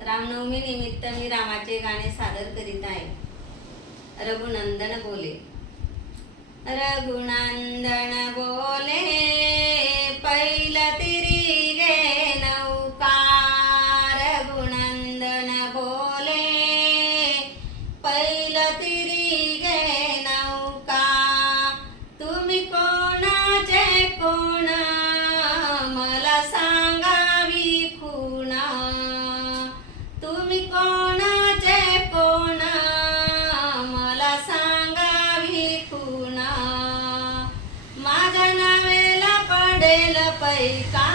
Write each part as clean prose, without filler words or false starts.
रामनवमी निमित्त मी रामाचे गाणे सादर करीत आहे। रघुनंदन बोले, रघुनंदन बोले, पैल तिरी गे नौका। रघुनंदन बोले, पैल तिरी गे नौका। तुम्ही कोणाचे कोण, मला सांगावी खुणा। तुम्ही कोणाचे कोण, मला सांगावी खुणा। माझ्या नावेला पडेल पैका।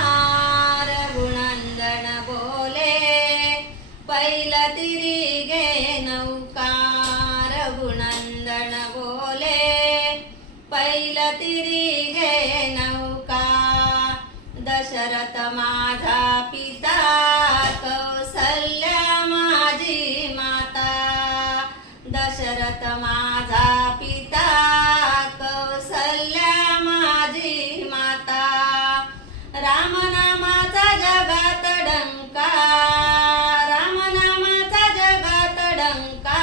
रघुनंदन बोले, पैल तिरी गे नौका। रघुनंदन बोले, पैल तिरी गे नौका। दशरथ माझा पिता, कौसल्या माझी माता। दशरथ माझा पिता, कौसल्या माझी माता। राम नामाचा जगात डंका। राम नामाचा जगात डंका।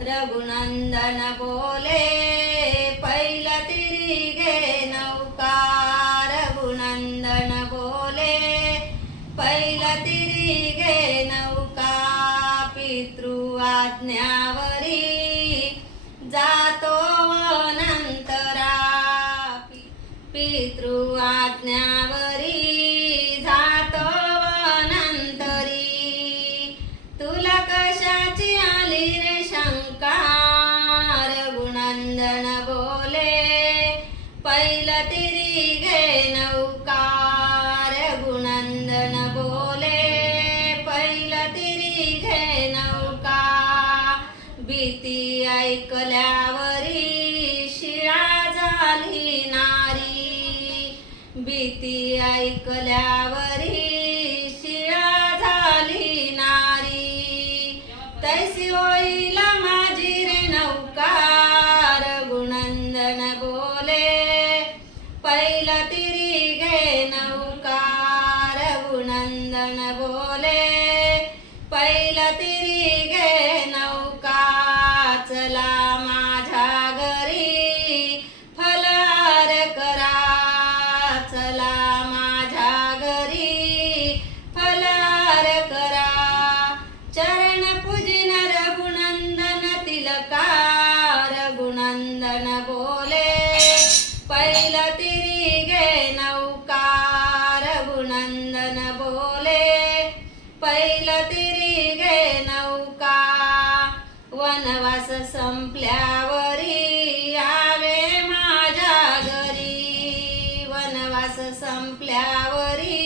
रघुनंदन बोले, पैल तिरी गे नौका। रघुनंदन बोले, पैल तिरी गे नौका। पितृ आज्ञावरी जातो अनंतरा। पितृ आज्ञावरी जातो अनंतरी। तुला कशाची आली रे शंका। रघुनंदन बोले, पैल तिरी गे नौका। रघुनंदन बोले, पैल तिरी गे नौका। भीती ऐकल्यावरी शिळा झाली नारी। भीती ऐकल्यावरी शिळा झाली नारी। तैसी होईल माझी रे नौका। रघुनंदन बोले, पैल तिरी गे नौका। रघुनंदन बोले, पैल तिरी गे नौका। चला माझ्या घरी फलाहार करा। चला माझ्या घरी फलाहार करा। चरण पूजिन रघुनंदन तिलका। रघुनंदन बोले, पैल तिरी गे नौका। रघुनंदन बोले, पैल तिरी गे नौका। वनवास संपल्यावरी यावे माझ्या घरी। वनवास संपल्यावरी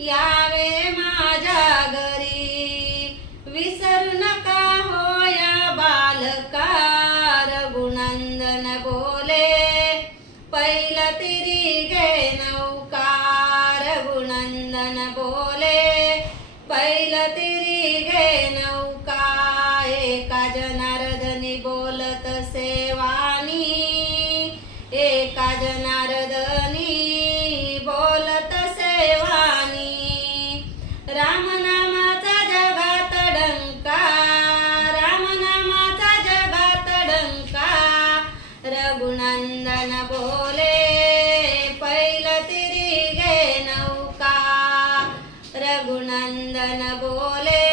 यावे माझ्या घरी। विसरू नका होया बालका। रघुनंदन बोले, पैल तिरी गे नौका। रघुनंदन बोले, पैल तिरी गे नौका। एका जनार्दनी बोलत सेवानी। एका जनार्दनी बोलत सेवानी। राम नामाचा जगात डंका। राम नामाचा जगात डंका। रघुनंदन बोले, पैल तिरी गे नौका। रघुनंदन बोले,